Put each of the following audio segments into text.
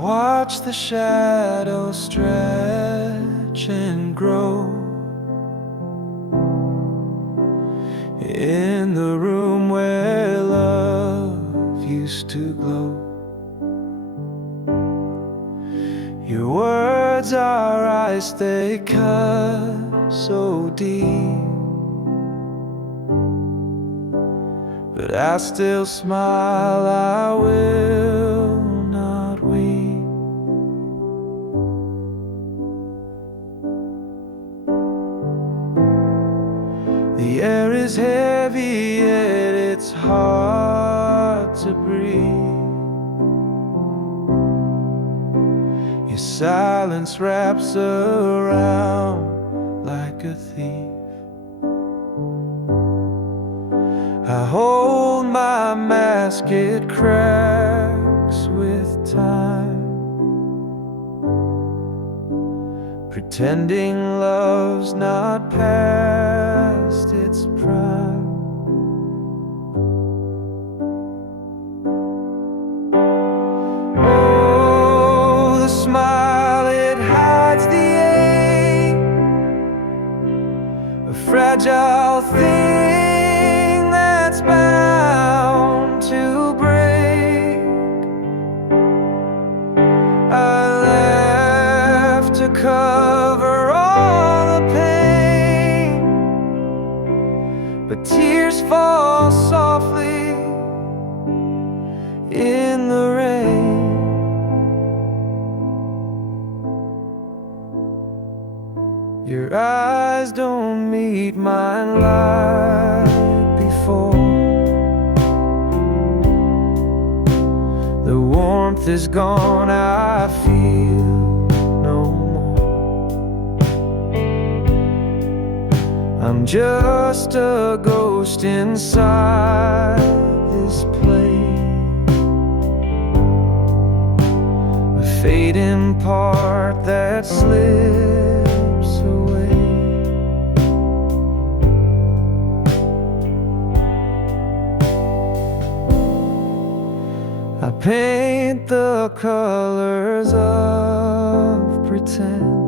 watch the shadows stretch and grow in the room where love used to glow. Your words are ice, they cut so deep, but I still smile, I will not weep. The air is heavy, yet it's hard to breathe. Your silence wraps around like a thief. I hold my mask, it cracks with time, pretending love's not past its prime. Oh, the smile, it hides the ache, a fragile thing that's bound to break. I laugh to cover all the pain, but tears fall softly in the rain. Your eyes don't meet mine like before. The warmth is gone, I feel no more. I'm just a ghost inside this place, a fading part that slips away. I paint the colors of pretend,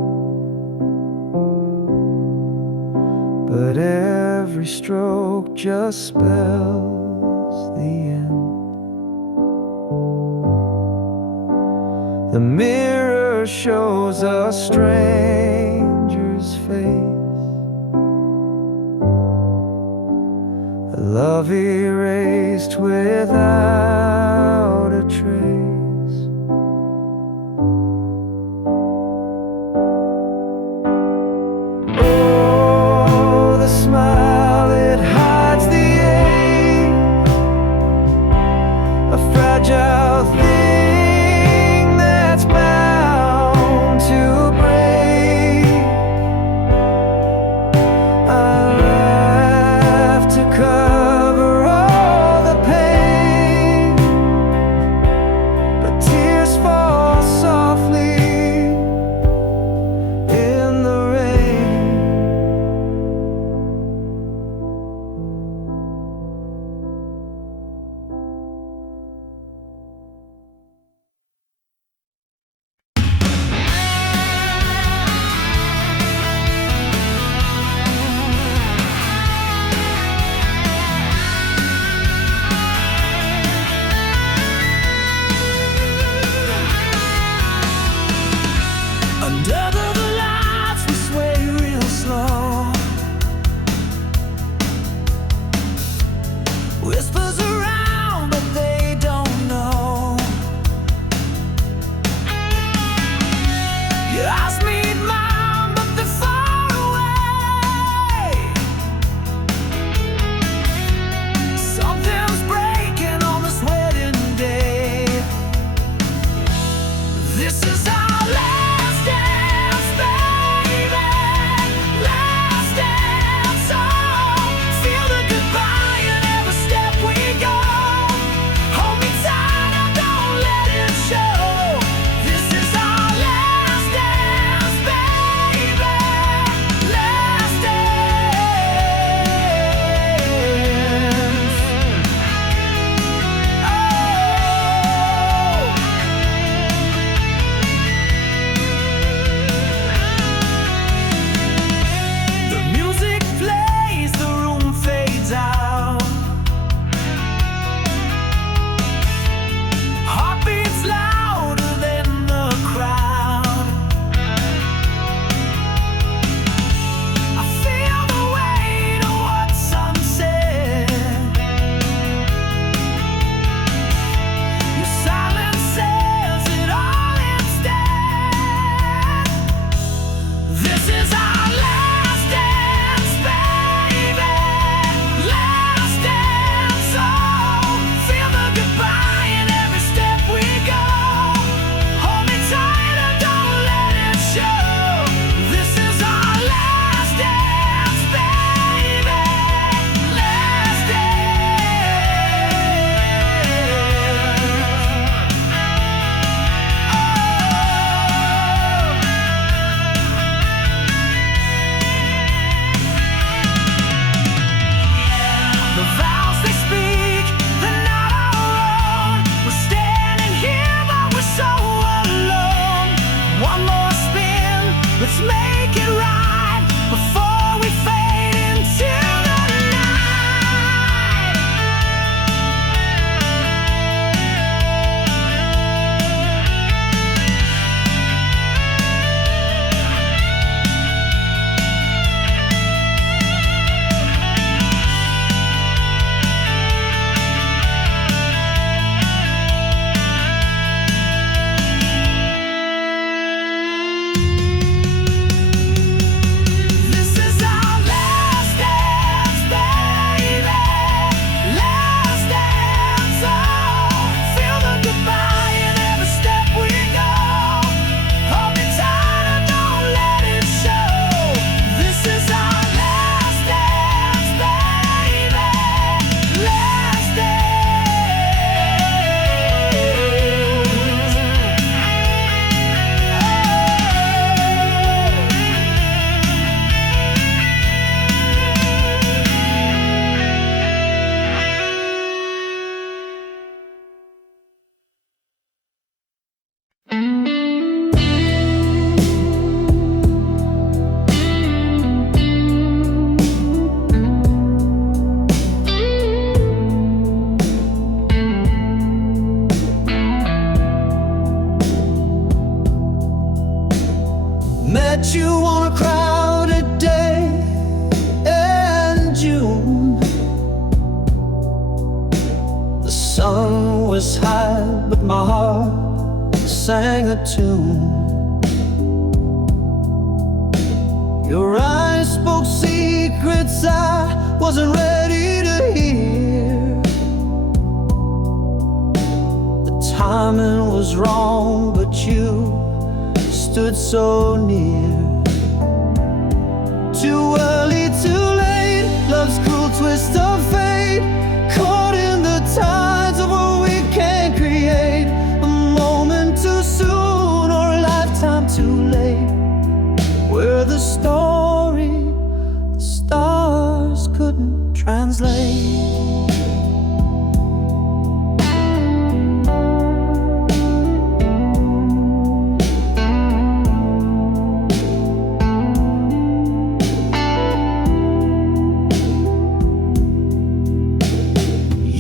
but every stroke just spells the end. The mirror shows a stranger's face, a love erased without a trace. Oh, the smile, it hides the ache, a fragile thing that's bound to break. I laugh to cover all the pain, us high, but my heart sang a tune. Your eyes spoke secrets I wasn't ready to hear. The timing was wrong, but you stood so near. Too early, too late, love's cruel twist of fate, caught in the tides of what we can't create. A moment too soon or a lifetime too late. We're the story the stars couldn't translate.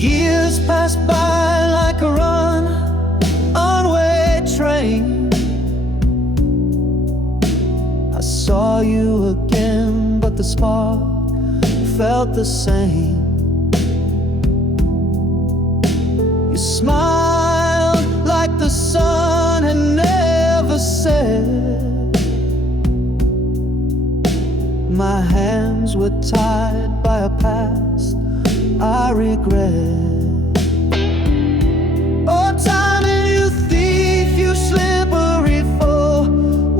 Years pass by like a runaway train. I saw you again, but the spark felt the same. You smiled like the sun had never set. My hands were tied by a past I regret. Oh, time, and you thief, you slippery foe.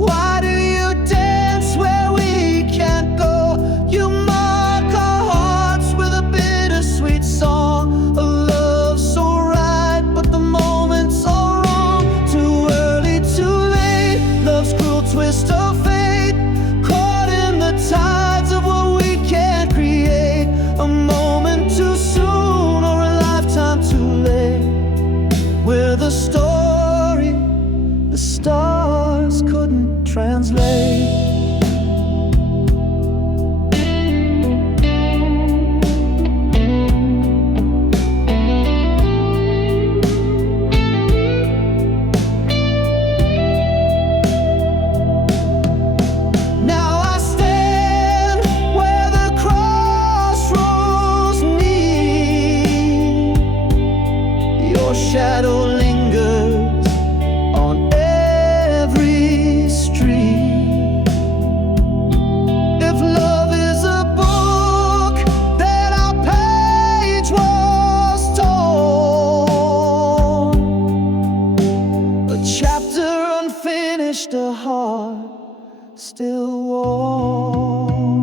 Why do you dance where we can't go? You mark our hearts with a bittersweet song, a love so right, but the moment's so wrong. Too early, too late, love's cruel twist of fate, caught in the tides of what we can't create. A moment too soon or a lifetime too late. We're the story the stars couldn't translate. Now I stand where the crossroads meet. Your shadow lingers on every street. If love is a book, then our page was torn. A chapter unfinished, a heart still warm.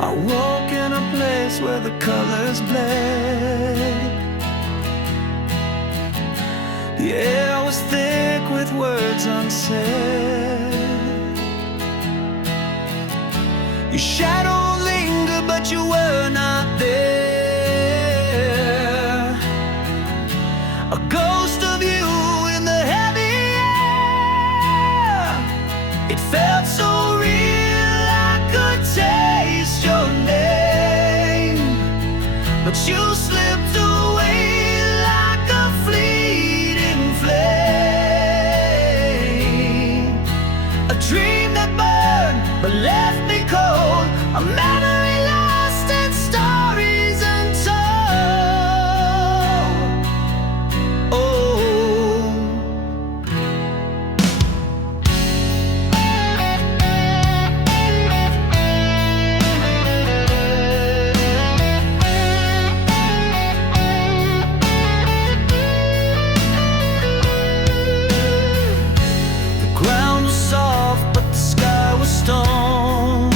I walk in a place where the colors bled. The air was thick with words unsaid. Your shadow lingered, but you were not there. A ghost of you in the heavy air. It felt so real, I could taste your name, but you slipped away like a fleeting flame. A dream that burned but left me cold, a memory lost in stories untold. Oh, the ground was soft, but the sky was stone.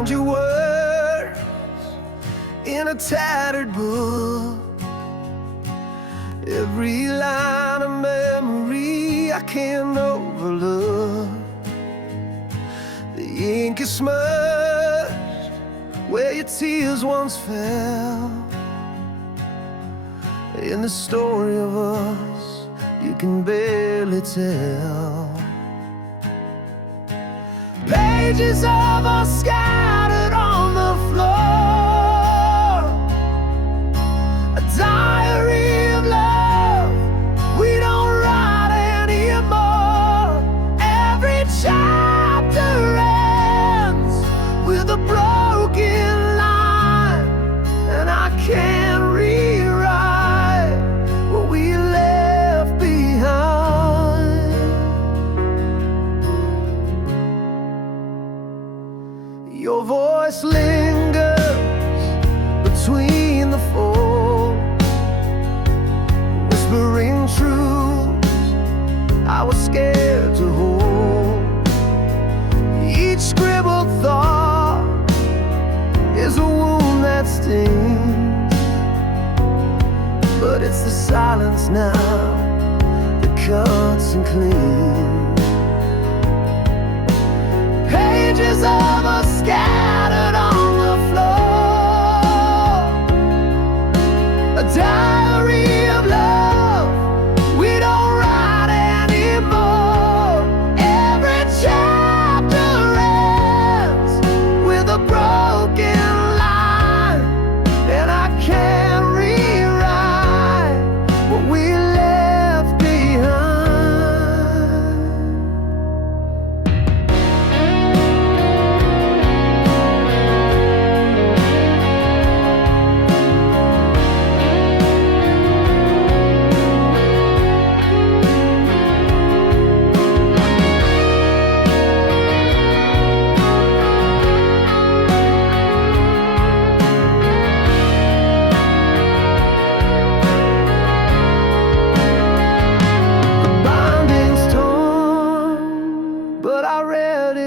found your words in a tattered book. Every line of memory I can't overlook. The ink is smudged where your tears once fell. In the story of us you can barely tell. Pages of us scattered on the floor, a diary of love we don't write anymore. Every chapter ends with a broken line, and I can't rewrite what we left behind. Your voice lingers between the folds, whispering truths I was scared to hold. Each scribbled thought is a wound that stings, but it's the silence now that cuts and cleans. Pages of us scattered on the floor, a diary of love we don't write anymore. Every chapter ends with a broken line, and I can't rewrite what we left behind.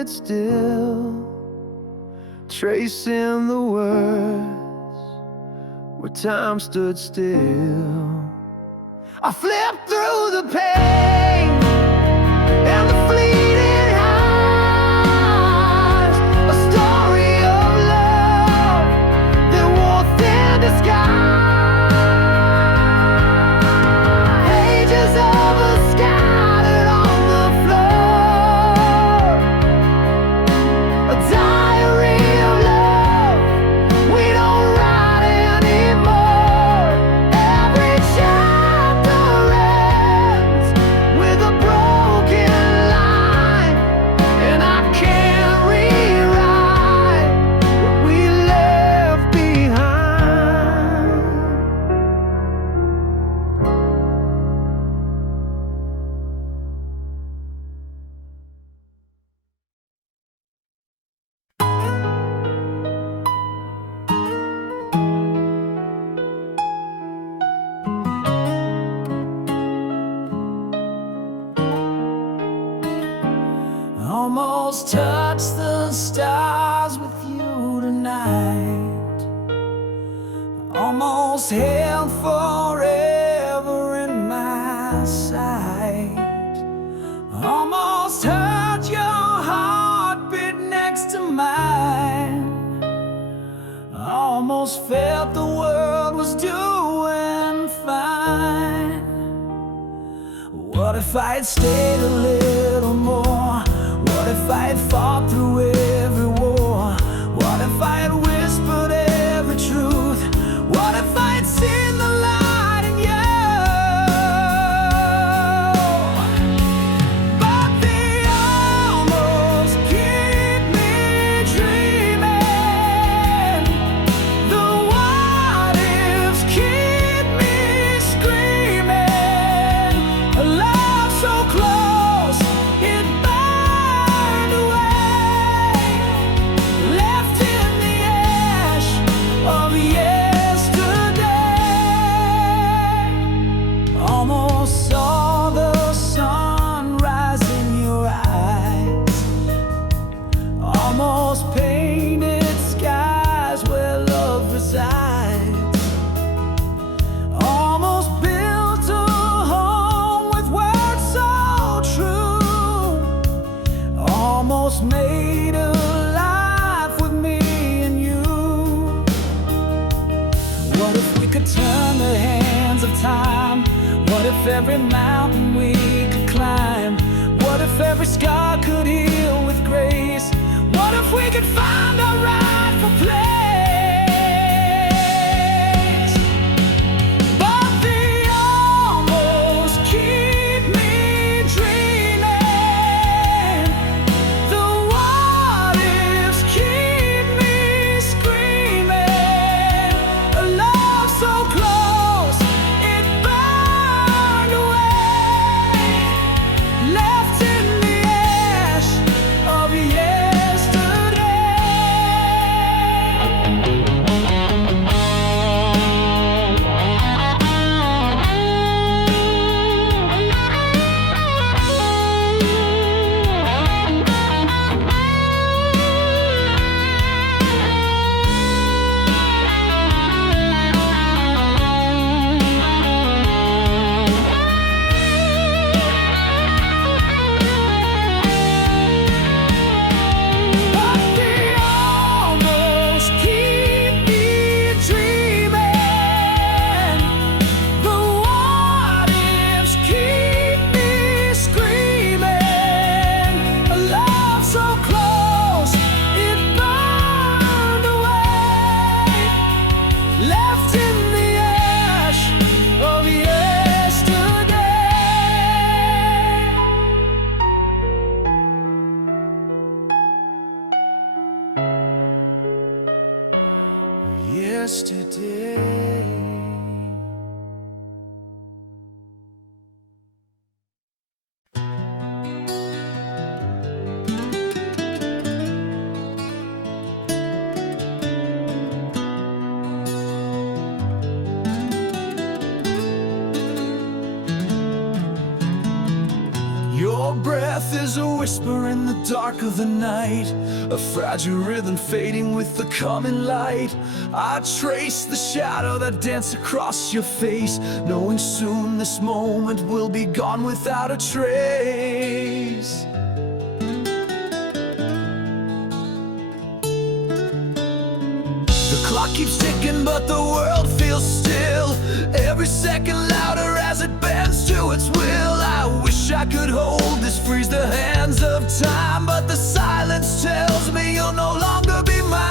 Still tracing the words where time stood still. I flipped through the pain and the fleeting highs, a story of love that wore thin disguise. Pages of us scattered on the floor, a diary of love we don't write anymore. Every chapter ends with a broken line, and I can't rewrite what we left behind. Almost touch the stars with you tonight, almost held forever in my sight, almost heard your heartbeat next to mine, almost felt the world was doing fine. What if I had stayed a little more? What if I had fought through every war? What if I had whispered every truth? What if I had seen the light in you? But they almost keep me dreaming. The what ifs keep me screaming. A love so close, it burned away, left in the ash of yesterday. Almost saw the sunrise in your eyes, almost painted every mountain we could climb? What if every scar could heal with grace? What if we could find our rightful place? But the almost keep me dreaming. The what ifs keep me screaming. A love so close, it burned away, left in the ash of yesterday. Your breath is a whisper in the dark of the night, a fragile rhythm fading with the coming light. I trace the shadow that danced across your face, knowing soon this moment will be gone without a trace. The clock keeps ticking, but the world feels still, every second louder as it bends to its will. I wish I could hold this, freeze the hands of time, but the silence tells me you'll no longer be mine.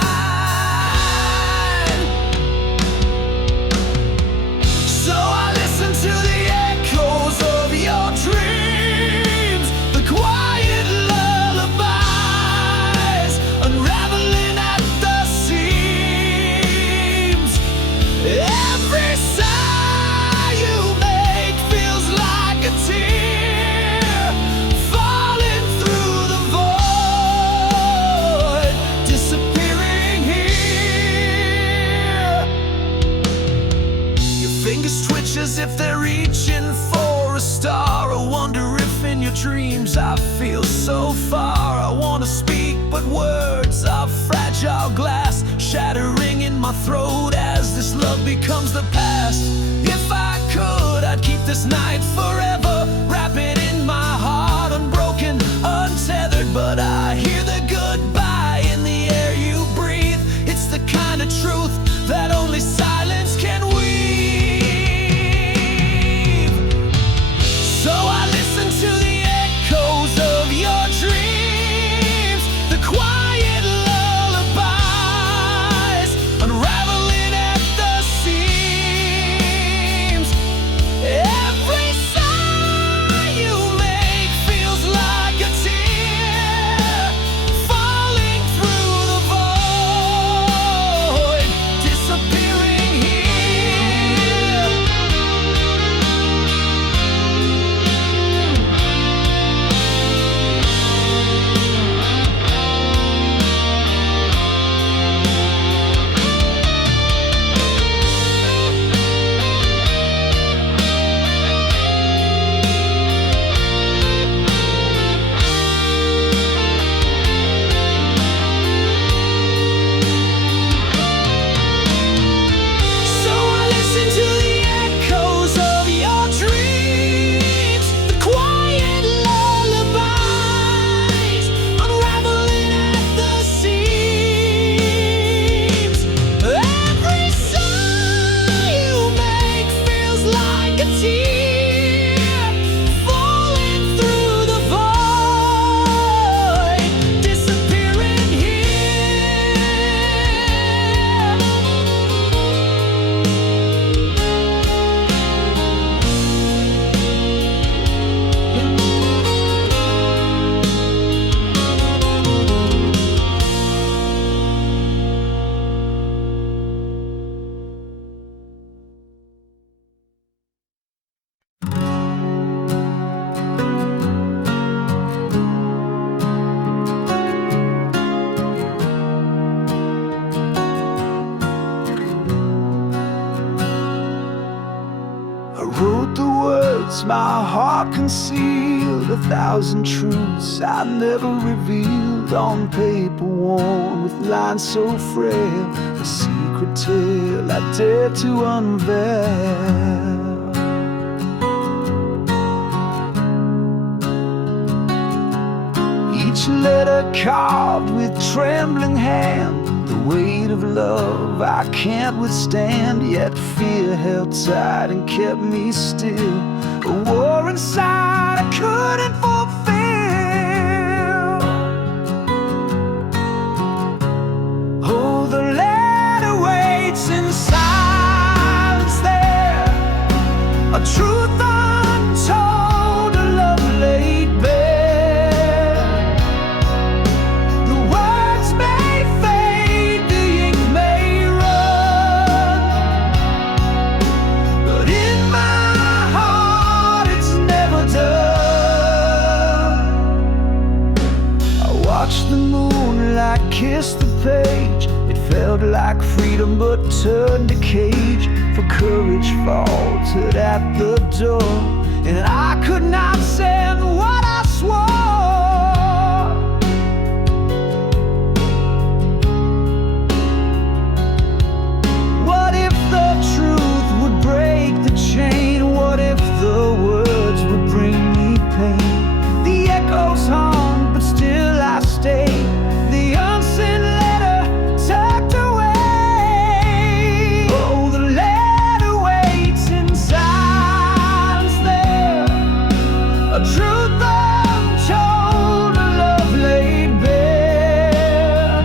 So I listen to the echoes of your dreams, the quiet lullabies unraveling at the seams. Every sigh you make feels like a tear falling through the void, disappearing here. Your fingers twitch as if they're reaching for a star. I wonder if in your dreams I feel so far. I wanna speak, but words are fragile glass, shattering in my throat as this love becomes the past. If I could, I'd keep this night forever, wrap it in my heart, unbroken, untethered. But I hear the goodbye in the air you breathe. It's the kind of truth that only silence can weave. So I listen to the echoes of your dreams, the quiet lullabies unraveling at the seams. Every sigh you make feels like a tear falling through the void, truths my heart concealed, 1,000 truths I never revealed, on paper worn with lines so frail, a secret tale I dare to unveil. Each letter carved with trembling hand, the weight of love I can't withstand, yet fear held tight and kept me still, a war inside I couldn't fulfill. Oh, the letter waits in silence there, a truth untold, a love laid bare. The moonlight kissed the page, it felt like freedom but turned to cage, for courage faltered at the door, and I could not send what I swore. What if the truth would break the chain? What if the words would bring me pain? The echoes hum, but still I stay, the unsent letter tucked away. Oh, the letter waits in silence there, a truth untold, a love laid bare.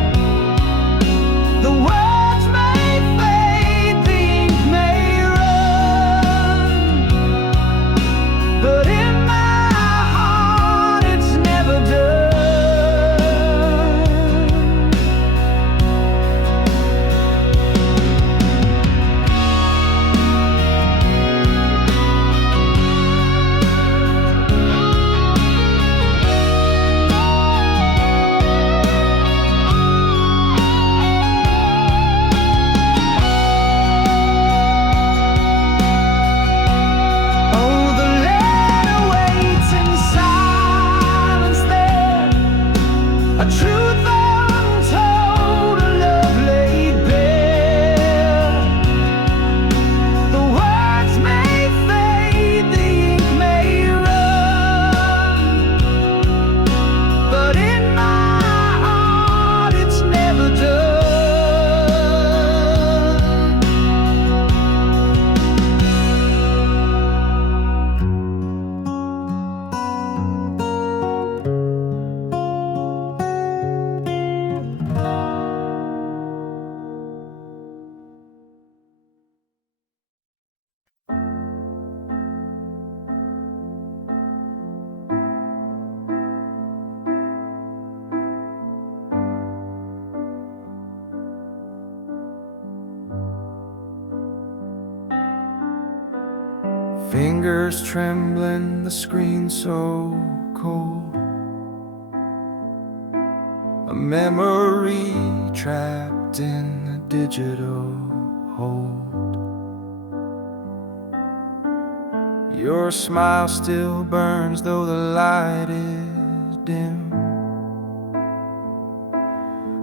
The words may fade, the ink may run, but in my heart it's never done. A truth untold, a love laid bare. The words may fade, the ink may run, but in my heart it's never done. Fingers trembling, the screen so cold, a memory trapped in a digital hold. Your smile still burns though the light is dim.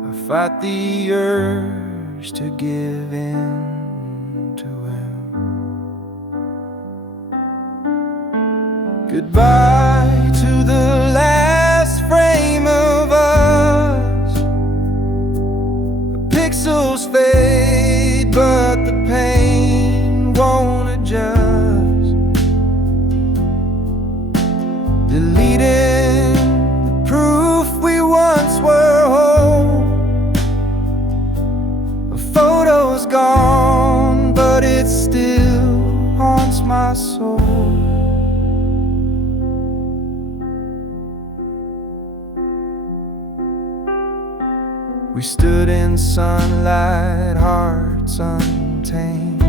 I fight the urge to give in to him. Goodbye to the last frame of us. The pixels fade, but the pain won't adjust. Deleting the proof we once were whole. The photo's gone, but it still haunts my soul. We stood in sunlight, hearts untamed.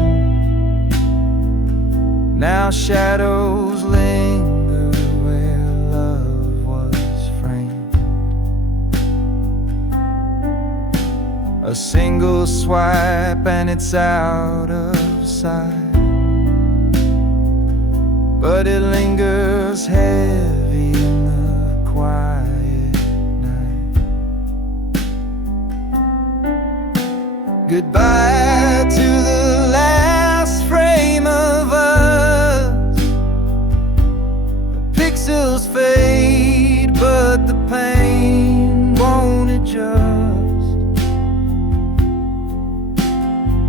Now shadows linger where love was framed. A single swipe and it's out of sight, but it lingers heavy in the quiet night. Goodbye to the last frame of us. The pixels fade, but the pain won't adjust.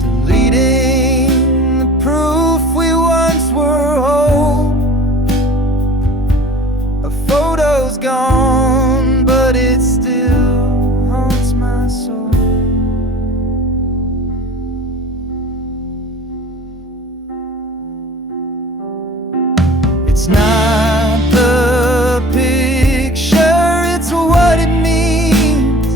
Deleting the proof we once were whole. A photo's gone, but it still haunts my soul. It's not the picture, it's what it means.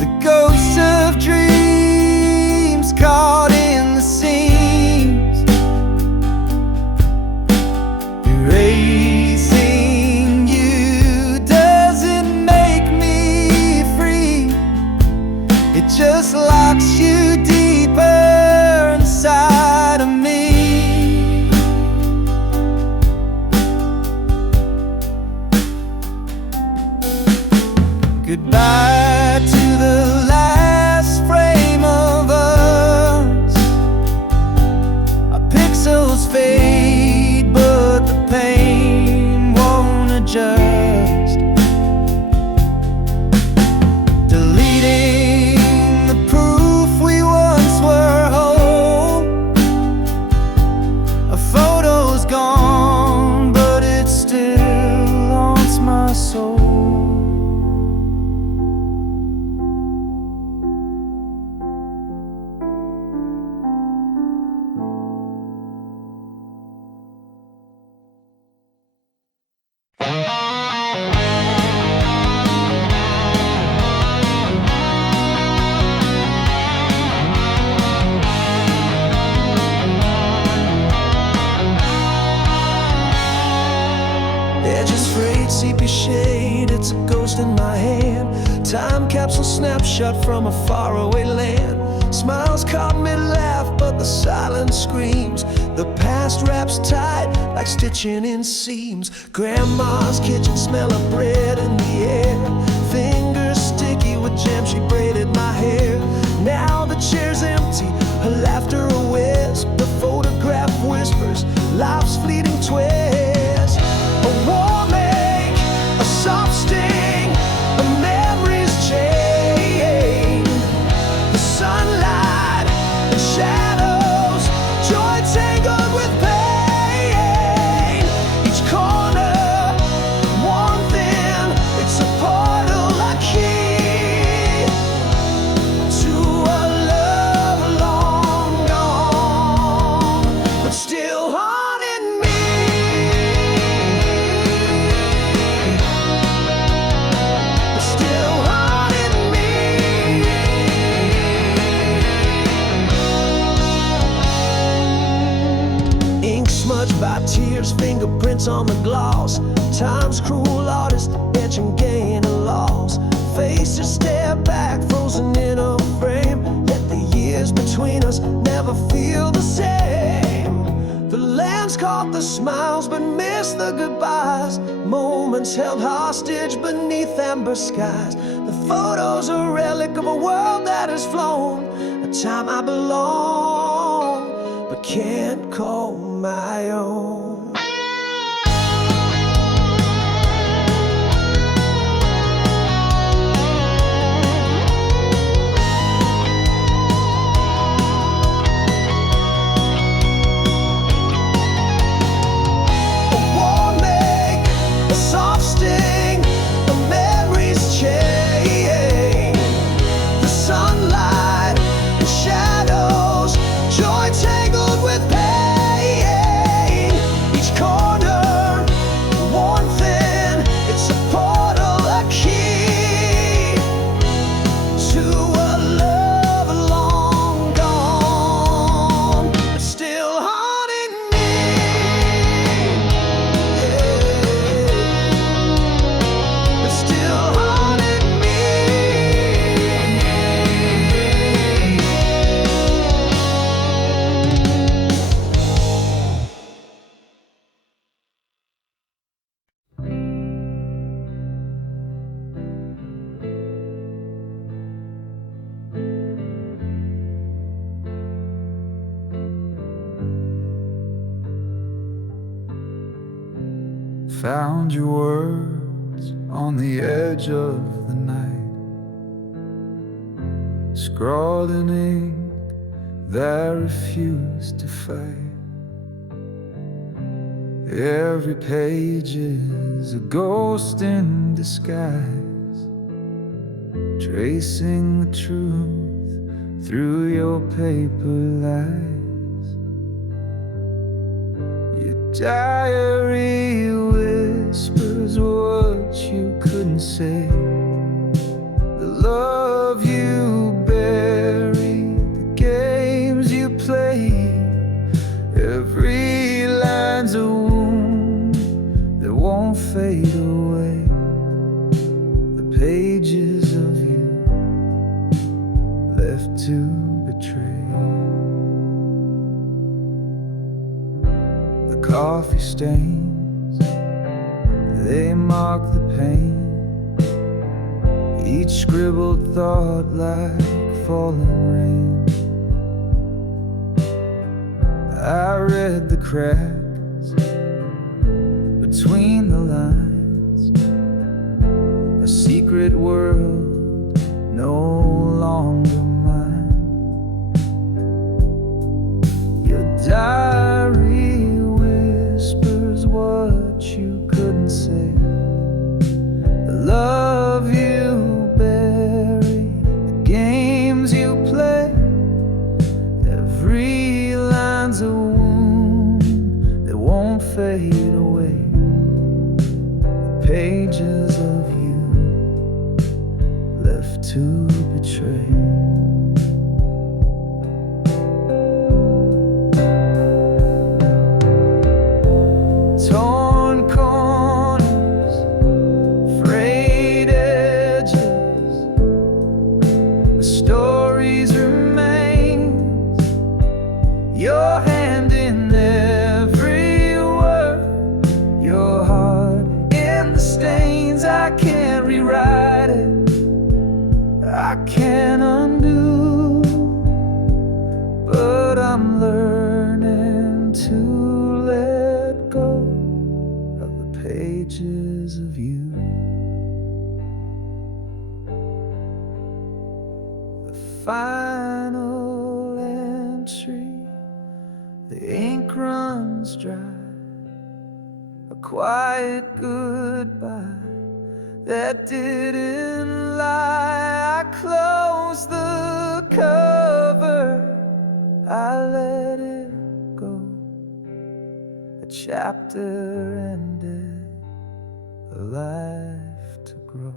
The ghosts of dreams caught in the seams. Erasing you doesn't make me free. It just locks you deeper inside of me. Goodbye to the last frame of us. Our pixels fade, but the pain won't adjust. Deleting the proof we once were whole. A photo's gone, but it still haunts my soul. Edges frayed, sepia shade, it's a ghost in my hand. Time capsule snapshot from a faraway land. Smiles caught mid-laugh, but the silence screams. The past wraps tight, like stitching in seams. Grandma's kitchen, smell of bread in the air. Fingers sticky with jam, she braided my hair. Now the chair's empty, her laughter a wisp. The photograph whispers, life's fleeting twist. A warming, a soft sting, a memory's chain. The sunlight and shadows, joy tangled with pain. Each corner, one thing, it's a portal, a key to a love long gone, but still haunting me. But still haunting me. Ink smudged by tears, fingerprints on the gloss. Time's cruel artist, etching gain and loss. Faces stare back, frozen in a frame. Let the years between us never feel the same. The lens caught the smiles, but missed the goodbyes. Moments held hostage beneath amber skies. The photos a relic of a world that has flown. A time I belong, but can't call my own. A warming, a soft sting, a memory's chain. The sunlight and shadows, joy tangled with pain. Found your words on the edge of the night, scrawled in ink that refused to fade. Every page is a ghost in disguise, tracing the truth through your paper lies. Your diary whispers what you couldn't say, the love you buried, the games you played. Every line's a wound that won't fade away, the pages of you left to betray. The coffee stains, they mark the pain, each scribbled thought like falling rain. I read the cracks between the lines, a secret world no longer mine. Your diary whispers what you couldn't say, the love you buried, the games you play. Every line's a wound that won't fade away, the pages of you left to betray. Torn corners, frayed edges, the stories remain, your hand in every word, your heart in the stains. I can't rewrite it, I can't undo, but I'm learning to let go of the pages of you. The final entry, the ink runs dry, a quiet goodbye that didn't lie. I closed the cover, I let it go. A chapter ended, a life to grow.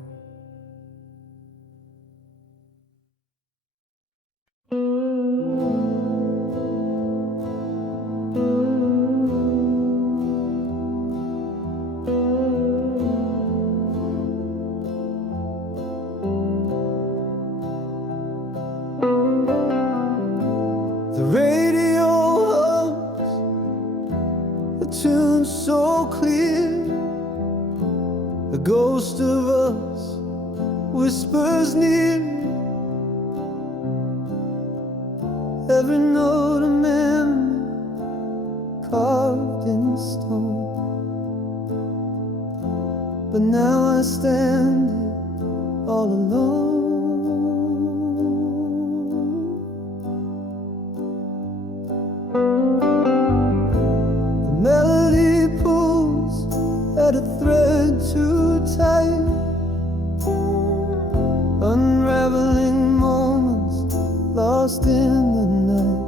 The radio hums a tune so clear, the ghost of us whispers near. Every note a memory carved in stone, but now I stand here all alone. Melody pulls at a thread too tight, unraveling moments lost in the night.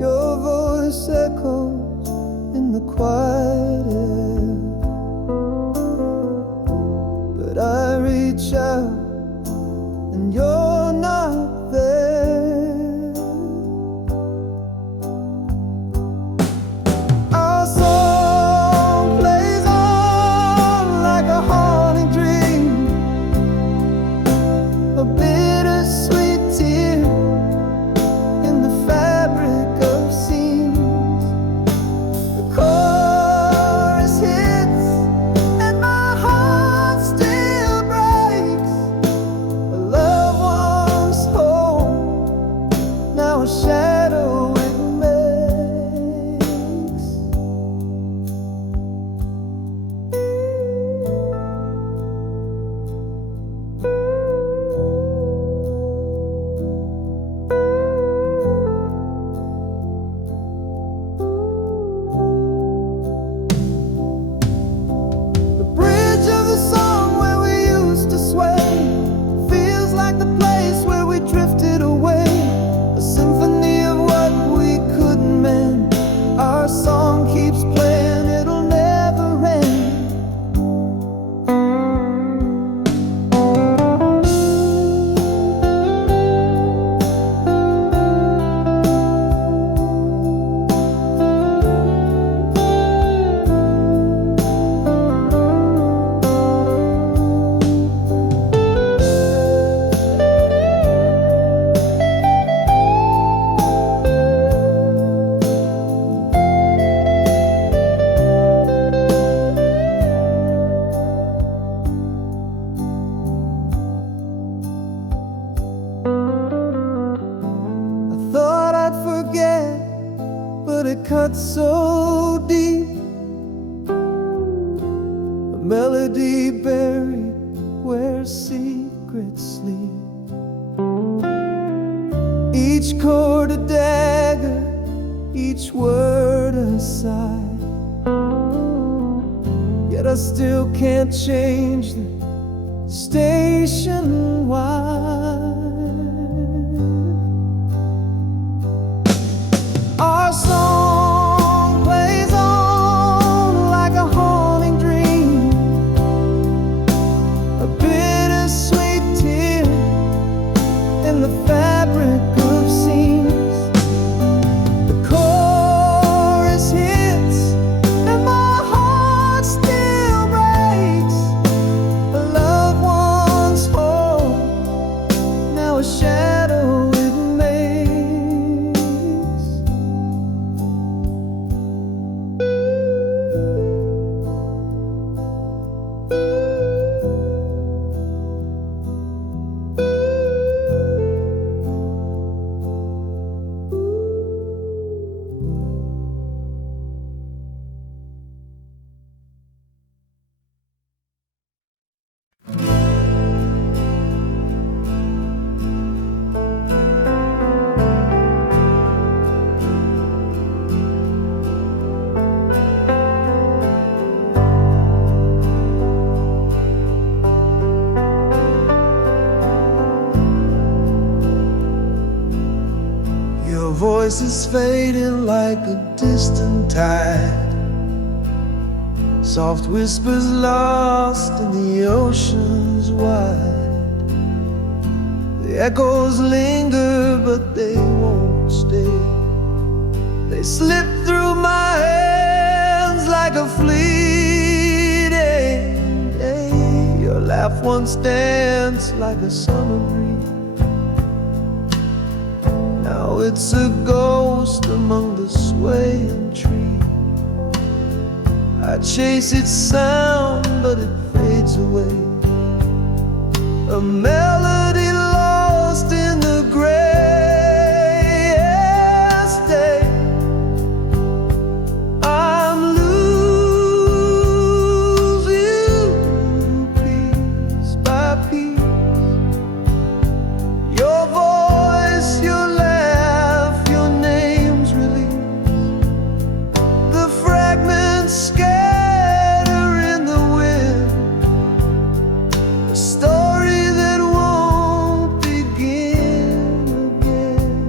Your voice echoes in the quiet air, so deep, a melody buried where secrets sleep. Each chord a dagger, each word a sigh. Yet I still can't change the station wide. Our song plays on like a haunting dream, a bittersweet tear in the fabric of scenes. The chorus hits and my heart still breaks. A loved one's home, now a shadow it makes. Your voice is fading like a distant tide, soft whispers lost in the oceans wide. The echoes linger, but they won't stay. They slip through my hands like a fleeting day. Your laugh once danced like a summer breeze. Now it's a ghost among the swaying trees. I chase its sound, but it fades away. A melody lost in the grayest day. I'm losing you piece by piece. Your voice, your laugh, your name's released. The fragments scatter in the wind. A story that won't begin again.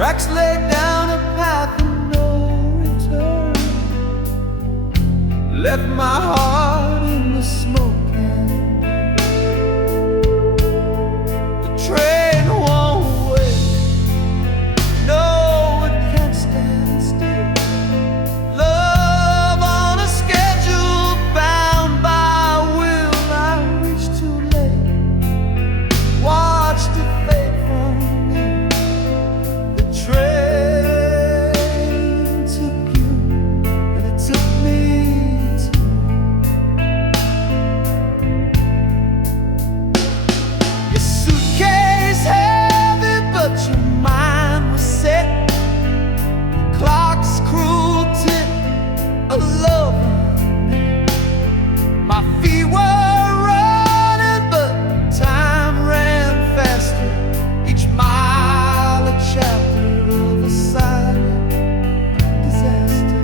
Tracks laid down a path of no return, left my heart in the smoke can. The train won't wait, no, it can't stand still. Love on a schedule, bound by will. I reached too late, watched it fade from me. The train took you, and it took me too. Your suitcase heavy, but your mind was set. The clock's cruel tick, a love. My feet were running, but time ran faster. Each mile a chapter of a silent disaster.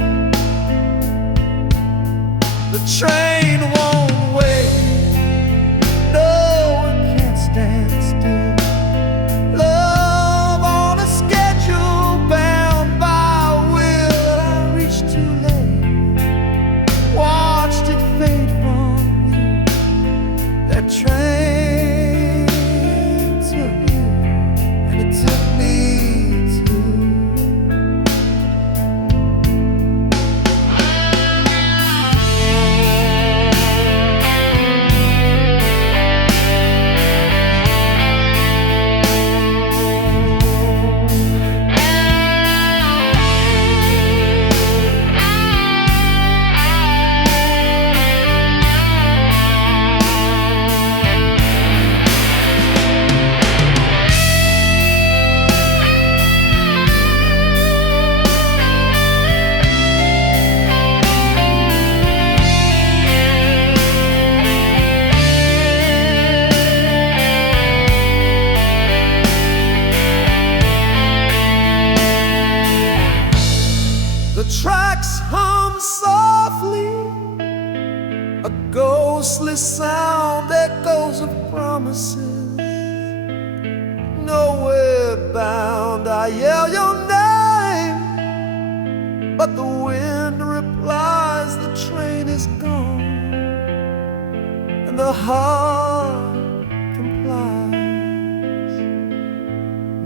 The train won't wait, no, it can't stand still. Love on a schedule, bound by will. I reached too late, watched it fade from you. That train took you, and it took me too. The tracks hum softly, a ghostly sound, echoes of promises. Nowhere bound, I yell your name, but the wind replies the train is gone, and the heart complies.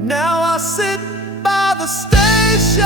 Now I sit by the station,